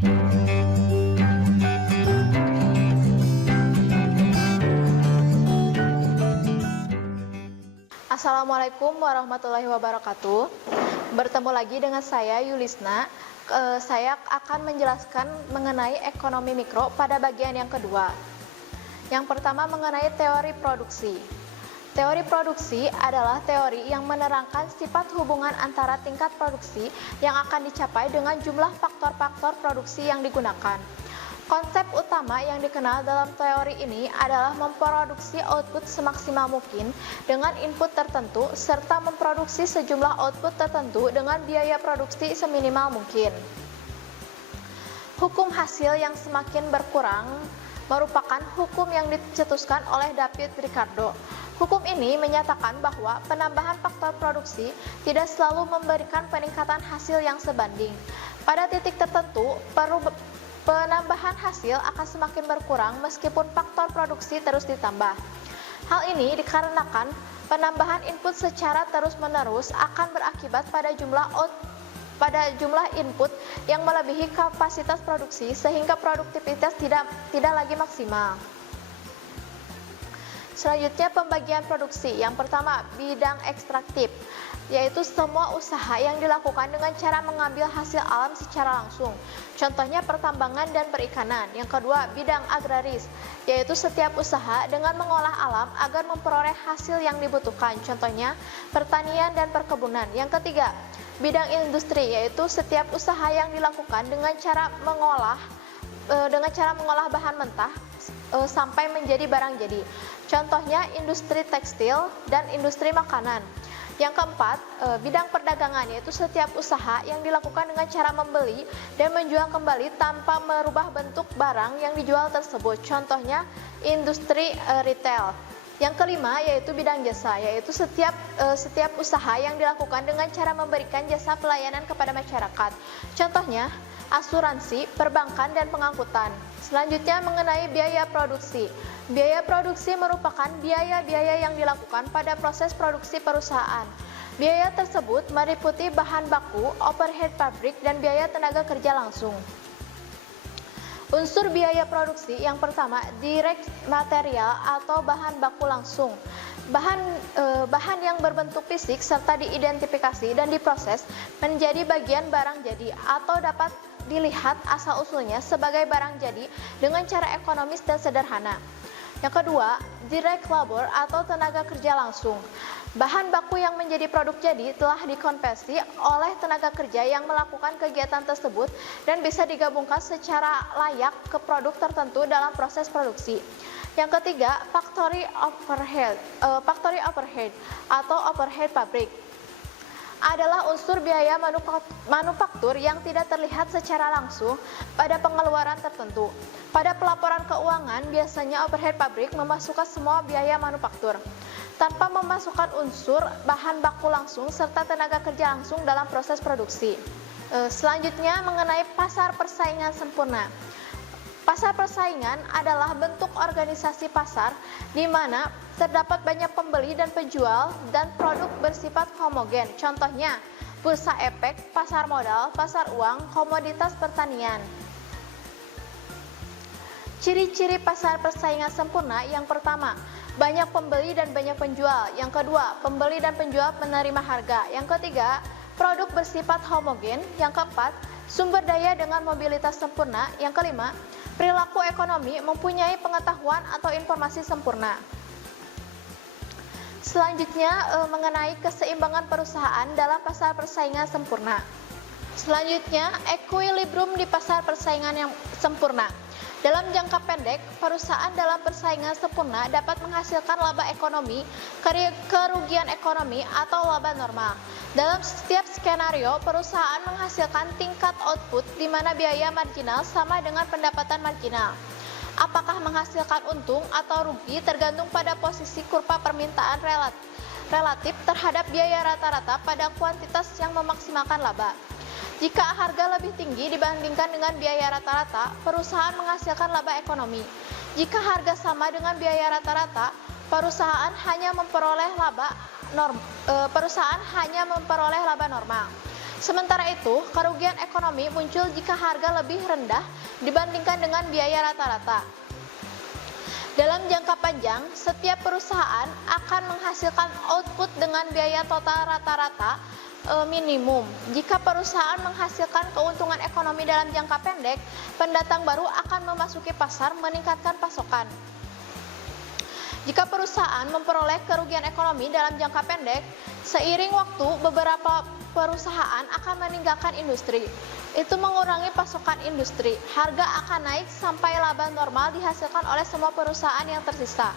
Assalamualaikum warahmatullahi wabarakatuh. Bertemu lagi dengan saya Yulisna. Saya akan menjelaskan mengenai ekonomi mikro pada bagian yang kedua. Yang pertama mengenai teori produksi. Teori produksi adalah teori yang menerangkan sifat hubungan antara tingkat produksi yang akan dicapai dengan jumlah faktor-faktor produksi yang digunakan. Konsep utama yang dikenal dalam teori ini adalah memproduksi output semaksimal mungkin dengan input tertentu serta memproduksi sejumlah output tertentu dengan biaya produksi seminimal mungkin. Hukum hasil yang semakin berkurang merupakan hukum yang dicetuskan oleh David Ricardo. Hukum ini menyatakan bahwa penambahan faktor produksi tidak selalu memberikan peningkatan hasil yang sebanding. Pada titik tertentu, penambahan hasil akan semakin berkurang meskipun faktor produksi terus ditambah. Hal ini dikarenakan penambahan input secara terus-menerus akan berakibat pada jumlah input yang melebihi kapasitas produksi sehingga produktivitas tidak lagi maksimal. Selanjutnya pembagian produksi. Yang pertama, bidang ekstraktif, yaitu semua usaha yang dilakukan dengan cara mengambil hasil alam secara langsung. Contohnya pertambangan dan perikanan. Yang kedua, bidang agraris, yaitu setiap usaha dengan mengolah alam agar memperoleh hasil yang dibutuhkan. Contohnya pertanian dan perkebunan. Yang ketiga, bidang industri, yaitu setiap usaha yang dilakukan dengan cara mengolah bahan mentah sampai menjadi barang jadi. Contohnya industri tekstil dan industri makanan. Yang keempat, bidang perdagangan, yaitu setiap usaha yang dilakukan dengan cara membeli dan menjual kembali tanpa merubah bentuk barang yang dijual tersebut. Contohnya industri retail. Yang kelima yaitu bidang jasa, yaitu setiap usaha yang dilakukan dengan cara memberikan jasa pelayanan kepada masyarakat. Contohnya asuransi, perbankan, dan pengangkutan. Selanjutnya mengenai biaya produksi. Biaya produksi merupakan biaya-biaya yang dilakukan pada proses produksi perusahaan. Biaya tersebut meliputi bahan baku, overhead pabrik, dan biaya tenaga kerja langsung. Unsur biaya produksi yang pertama, direct material atau bahan baku langsung. Bahan yang berbentuk fisik serta diidentifikasi dan diproses menjadi bagian barang jadi atau dapat dilihat asal-usulnya sebagai barang jadi dengan cara ekonomis dan sederhana. Yang kedua, direct labor atau tenaga kerja langsung. Bahan baku yang menjadi produk jadi telah dikonversi oleh tenaga kerja yang melakukan kegiatan tersebut dan bisa digabungkan secara layak ke produk tertentu dalam proses produksi. Yang ketiga, factory overhead atau overhead pabrik adalah unsur biaya manufaktur yang tidak terlihat secara langsung pada pengeluaran tertentu. Pada pelaporan keuangan, biasanya overhead pabrik memasukkan semua biaya manufaktur tanpa memasukkan unsur bahan baku langsung serta tenaga kerja langsung dalam proses produksi. Selanjutnya mengenai pasar persaingan sempurna. Pasar persaingan adalah bentuk organisasi pasar di mana terdapat banyak pembeli dan penjual dan produk bersifat homogen. Contohnya, bursa efek, pasar modal, pasar uang, komoditas pertanian. Ciri-ciri pasar persaingan sempurna yang pertama, banyak pembeli dan banyak penjual. Yang kedua, pembeli dan penjual menerima harga. Yang ketiga, produk bersifat homogen. Yang keempat, sumber daya dengan mobilitas sempurna. Yang kelima, perilaku ekonomi mempunyai pengetahuan atau informasi sempurna. Selanjutnya mengenai keseimbangan perusahaan dalam pasar persaingan sempurna. Selanjutnya, equilibrium di pasar persaingan yang sempurna. Dalam jangka pendek, perusahaan dalam persaingan sempurna dapat menghasilkan laba ekonomi, kerugian ekonomi, atau laba normal. Dalam setiap skenario, perusahaan menghasilkan tingkat output di mana biaya marginal sama dengan pendapatan marginal. Apakah menghasilkan untung atau rugi tergantung pada posisi kurva permintaan relatif terhadap biaya rata-rata pada kuantitas yang memaksimalkan laba. Jika harga lebih tinggi dibandingkan dengan biaya rata-rata, perusahaan menghasilkan laba ekonomi. Jika harga sama dengan biaya rata-rata, perusahaan hanya memperoleh laba normal. Sementara itu, kerugian ekonomi muncul jika harga lebih rendah dibandingkan dengan biaya rata-rata. Dalam jangka panjang, setiap perusahaan akan menghasilkan output dengan biaya total rata-rata minimum. Jika perusahaan menghasilkan keuntungan ekonomi dalam jangka pendek, pendatang baru akan memasuki pasar meningkatkan pasokan. Jika perusahaan memperoleh kerugian ekonomi dalam jangka pendek, seiring waktu beberapa perusahaan akan meninggalkan industri. Itu mengurangi pasokan industri. Harga akan naik sampai laba normal dihasilkan oleh semua perusahaan yang tersisa.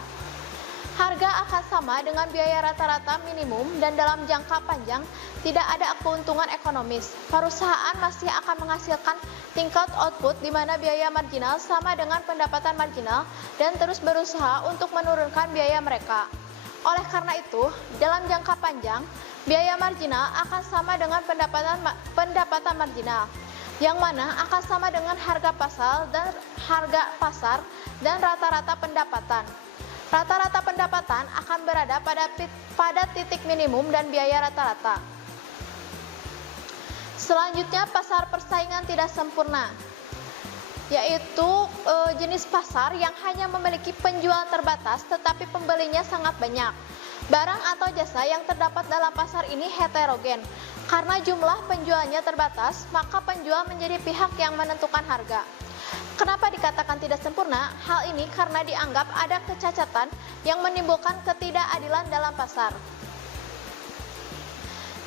Harga akan sama dengan biaya rata-rata minimum dan dalam jangka panjang tidak ada keuntungan ekonomis. Perusahaan masih akan menghasilkan tingkat output di mana biaya marginal sama dengan pendapatan marginal dan terus berusaha untuk menurunkan biaya mereka. Oleh karena itu, dalam jangka panjang, biaya marginal akan sama dengan pendapatan marginal, yang mana akan sama dengan harga pasar dan rata-rata pendapatan. Rata-rata pendapatan akan berada pada titik minimum dan biaya rata-rata. Selanjutnya, pasar persaingan tidak sempurna, yaitu jenis pasar yang hanya memiliki penjual terbatas tetapi pembelinya sangat banyak. Barang atau jasa yang terdapat dalam pasar ini heterogen. Karena jumlah penjualnya terbatas, maka penjual menjadi pihak yang menentukan harga. Kenapa dikatakan tidak sempurna? Hal ini karena dianggap ada kecacatan yang menimbulkan ketidakadilan dalam pasar.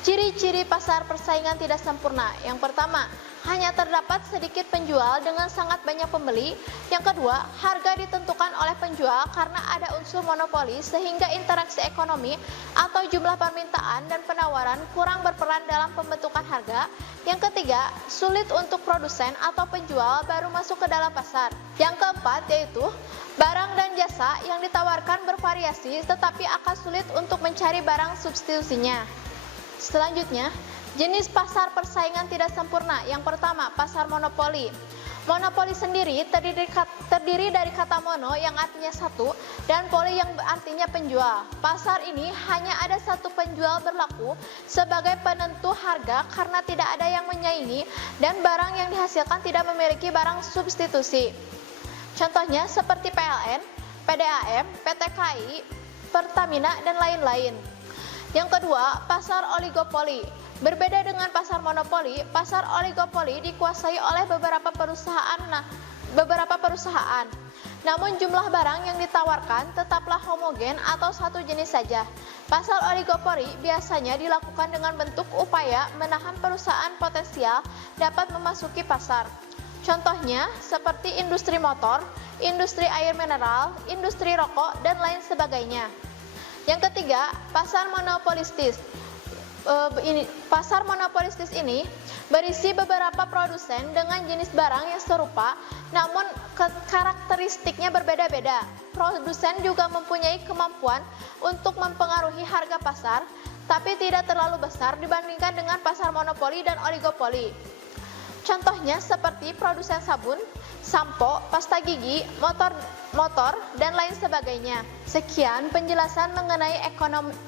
Ciri-ciri pasar persaingan tidak sempurna. Yang pertama, hanya terdapat sedikit penjual dengan sangat banyak pembeli. Yang kedua, harga ditentukan oleh penjual karena ada unsur monopoli sehingga interaksi ekonomi atau jumlah permintaan dan penawaran kurang berperan dalam pembentukan harga. Yang ketiga, sulit untuk produsen atau penjual baru masuk ke dalam pasar. Yang keempat yaitu barang dan jasa yang ditawarkan bervariasi tetapi akan sulit untuk mencari barang substitusinya. Selanjutnya, jenis pasar persaingan tidak sempurna. Yang pertama, pasar monopoli. Monopoli sendiri terdiri dari kata mono yang artinya satu dan poli yang artinya penjual. Pasar ini hanya ada satu penjual berlaku sebagai penentu harga karena tidak ada yang menyaingi dan barang yang dihasilkan tidak memiliki barang substitusi. Contohnya seperti PLN, PDAM, PT KAI, Pertamina, dan lain-lain. Yang kedua, pasar oligopoli. Berbeda dengan pasar monopoli, pasar oligopoli dikuasai oleh beberapa perusahaan. Namun jumlah barang yang ditawarkan tetaplah homogen atau satu jenis saja. Pasar oligopoli biasanya dilakukan dengan bentuk upaya menahan perusahaan potensial dapat memasuki pasar. Contohnya seperti industri motor, industri air mineral, industri rokok, dan lain sebagainya. Yang ketiga, pasar monopolistis. Pasar monopolistis ini berisi beberapa produsen dengan jenis barang yang serupa, namun karakteristiknya berbeda-beda. Produsen juga mempunyai kemampuan untuk mempengaruhi harga pasar, tapi tidak terlalu besar dibandingkan dengan pasar monopoli dan oligopoli. Contohnya seperti produsen sabun, sampo, pasta gigi, motor, dan lain sebagainya. Sekian penjelasan mengenai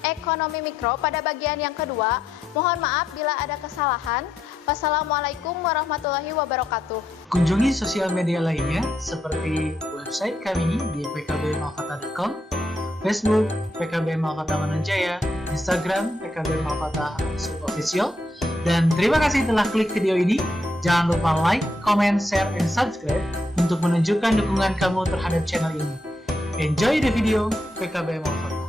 ekonomi mikro pada bagian yang kedua. Mohon maaf bila ada kesalahan. Wassalamualaikum warahmatullahi wabarakatuh. Kunjungi sosial media lainnya seperti website kami di pkbmalkata.com, Facebook PKB Malkata Mananjaya, Instagram PKB Malkata _official. Dan terima kasih telah klik video ini. Jangan lupa like, comment, share, and subscribe untuk menunjukkan dukungan kamu terhadap channel ini. Enjoy the video, PKB Malkata.